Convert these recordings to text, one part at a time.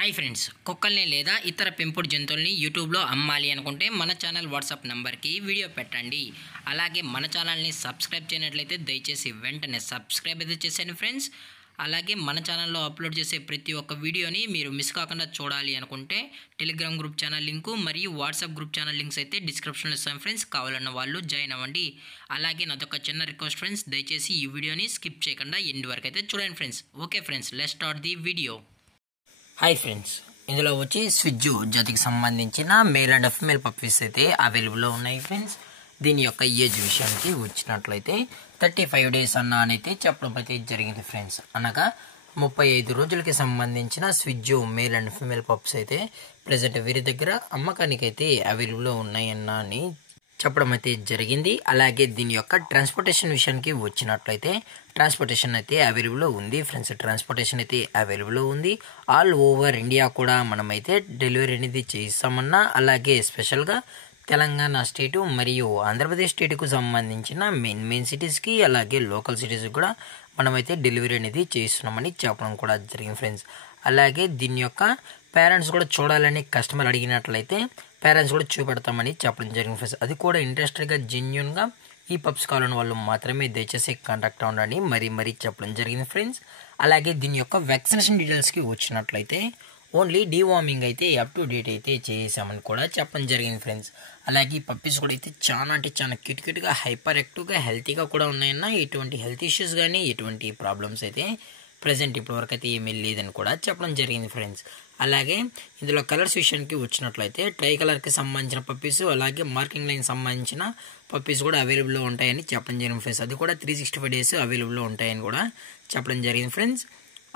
Hi friends, కుక్కల్ని లేదా ఇతర పెంపుడు జంతువుల్ని యూట్యూబ్లో అమ్మాలి అనుకుంటే మన ఛానల్ వాట్సాప్ నెంబర్కి వీడియో పెట్టండి. అలాగే మన ఛానల్ని సబ్స్క్రైబ్ చేయనట్లయితే దయచేసి వెంటనే సబ్స్క్రైబ్ అయితే చేసేయండి ఫ్రెండ్స్. అలాగే మన ఛానల్లో అప్లోడ్ చేసే ప్రతి ఒక్క వీడియోని మీరు మిస్ కాకుండా చూడాలి అనుకుంటే టెలిగ్రామ్ గ్రూప్ ఛానల్ లింకు మరియు వాట్సాప్ గ్రూప్ ఛానల్ లింక్స్ అయితే డిస్క్రిప్షన్లో ఇస్తాను ఫ్రెండ్స్. కావాలన్న వాళ్ళు జాయిన్ అవ్వండి. అలాగే నాదొక చిన్న రిక్వెస్ట్ ఫ్రెండ్స్, దయచేసి ఈ వీడియోని స్కిప్ చేయకుండా ఎండ్ వరకు అయితే చూడండి friends. Okay friends, let's start the video. Hi friends, ఇందులో వచ్చి స్విజ్జు జాతికి సంబంధించిన మేల్ అండ్ ఫీమేల్ పప్పీస్ అయితే అవైలబుల్లో ఉన్నాయి ఫ్రెండ్స్. దీని యొక్క ఏజ్ విషయానికి వచ్చినట్లయితే 35 days అయితే చెప్పడం అయితే జరిగింది ఫ్రెండ్స్. అనగా 35 రోజులకి సంబంధించిన స్విజ్జు మేల్ అండ్ ఫీమేల్ పప్స్ అయితే ప్రజెంట్ వీరి దగ్గర అమ్మకానికి అయితే అవైలబుల్లో ఉన్నాయన్న అని చెప్పడం అయితే జరిగింది. అలాగే దీని యొక్క ట్రాన్స్పోర్టేషన్ విషయానికి వచ్చినట్లయితే ట్రాన్స్పోర్టేషన్ అయితే అవైలబుల్లో ఉంది ఫ్రెండ్స్. ట్రాన్స్పోర్టేషన్ అయితే అవైలబుల్లో ఉంది. ఆల్ ఓవర్ ఇండియా కూడా మనమైతే డెలివరీ అనేది చేస్తామన్నా, అలాగే స్పెషల్గా తెలంగాణ స్టేటు మరియు ఆంధ్రప్రదేశ్ స్టేట్కు సంబంధించిన మెయిన్ సిటీస్కి అలాగే లోకల్ సిటీస్కి కూడా మనమైతే డెలివరీ అనేది చేస్తున్నామని చెప్పడం కూడా జరిగింది ఫ్రెండ్స్. అలాగే దీని యొక్క పేరెంట్స్ కూడా చూడాలని కస్టమర్ అడిగినట్లయితే పేరెంట్స్ కూడా చూపెడతామని చెప్పడం జరిగింది ఫ్రెండ్స్. అది కూడా ఇంట్రెస్టెడ్గా జెన్యున్గా ఈ పప్స్ కావాలని వాళ్ళు మాత్రమే దయచేసి కాంటాక్ట్ అవ్వండి మరీ చెప్పడం జరిగింది ఫ్రెండ్స్. అలాగే దీని యొక్క వ్యాక్సినేషన్ డీటెయిల్స్కి వచ్చినట్లయితే ఓన్లీ డీవార్మింగ్ అయితే అప్ టు డేట్ అయితే చేసామని కూడా చెప్పడం జరిగింది ఫ్రెండ్స్. అలాగే ఈ పప్పీస్ కూడా అయితే చాలా క్యూట్గా హైపర్ యాక్టివ్గా హెల్తీగా కూడా ఉన్నాయన్న. ఎటువంటి హెల్త్ ఇష్యూస్ కానీ ఎటువంటి ప్రాబ్లమ్స్ అయితే ప్రజెంట్ ఇప్పటివరకు అయితే ఏమీ లేదని కూడా చెప్పడం జరిగింది ఫ్రెండ్స్. అలాగే ఇందులో కలర్స్ విషయానికి వచ్చినట్లయితే ట్రై కలర్కి సంబంధించిన పప్పీస్ అలాగే మార్కింగ్ లైన్ సంబంధించిన పప్పీస్ కూడా అవైలబుల్లో ఉంటాయని చెప్పడం జరిగింది ఫ్రెండ్స్. అది కూడా 365 days అవైలబుల్లో ఉంటాయని కూడా చెప్పడం జరిగింది ఫ్రెండ్స్.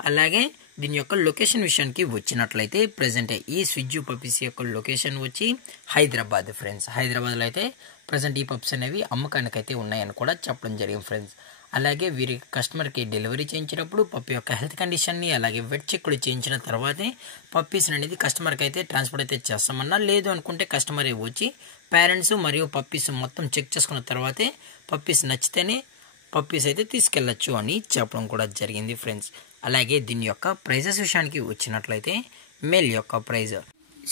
అలాగే దీని యొక్క లొకేషన్ విషయానికి వచ్చినట్లయితే ప్రజెంట్ ఈ స్విజ్జు పప్పీస్ యొక్క లొకేషన్ వచ్చి హైదరాబాద్ ఫ్రెండ్స్. హైదరాబాద్లో అయితే ప్రజెంట్ ఈ పప్స్ అనేవి అమ్మకానికి అయితే ఉన్నాయని కూడా చెప్పడం జరిగింది ఫ్రెండ్స్. అలాగే వీరి కస్టమర్కి డెలివరీ చేయించినప్పుడు పప్పి యొక్క హెల్త్ కండిషన్ని అలాగే వెట్ చెక్ కూడా చేయించిన తర్వాతే పప్పీస్ అనేది కస్టమర్కి అయితే ట్రాన్స్పోర్ట్ అయితే చేస్తామన్నా, లేదు అనుకుంటే కస్టమరే వచ్చి పేరెంట్స్ మరియు పప్పీస్ మొత్తం చెక్ చేసుకున్న తర్వాతే పప్పీస్ నచ్చితేనే పప్పీస్ అయితే తీసుకెళ్ళచ్చు అని చెప్పడం కూడా జరిగింది ఫ్రెండ్స్. అలాగే దీని యొక్క ప్రైజెస్ విషయానికి వచ్చినట్లయితే మేల్ యొక్క ప్రైజ్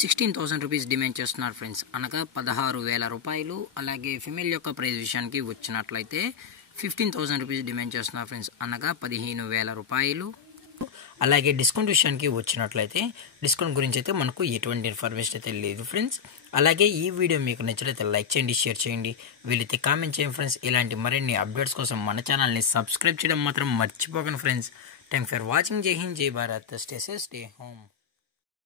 16,000 రూపీస్ డిమాండ్ చేస్తున్నారు ఫ్రెండ్స్, అనగా 16,000 రూపాయలు. అలాగే ఫిమేల్ యొక్క ప్రైజ్ విషయానికి వచ్చినట్లయితే 15,000 రూపీస్ డిమాండ్ చేస్తున్నారు ఫ్రెండ్స్, అనగా 15,000 రూపాయలు. అలాగే డిస్కౌంట్ విషయానికి వచ్చినట్లయితే డిస్కౌంట్ గురించి అయితే మనకు ఎటువంటి ఇన్ఫర్మేషన్ అయితే లేదు ఫ్రెండ్స్. అలాగే ఈ వీడియో మీకు నచ్చినట్లయితే లైక్ చేయండి, షేర్ చేయండి, వీలైతే కామెంట్ చేయండి ఫ్రెండ్స్. ఇలాంటి మరిన్ని అప్డేట్స్ కోసం మన ఛానల్ని సబ్స్క్రైబ్ చేయడం మాత్రం మర్చిపోకండి ఫ్రెండ్స్. Thanks for watching. జై హింద్, జై Bharat, stay safe, stay home.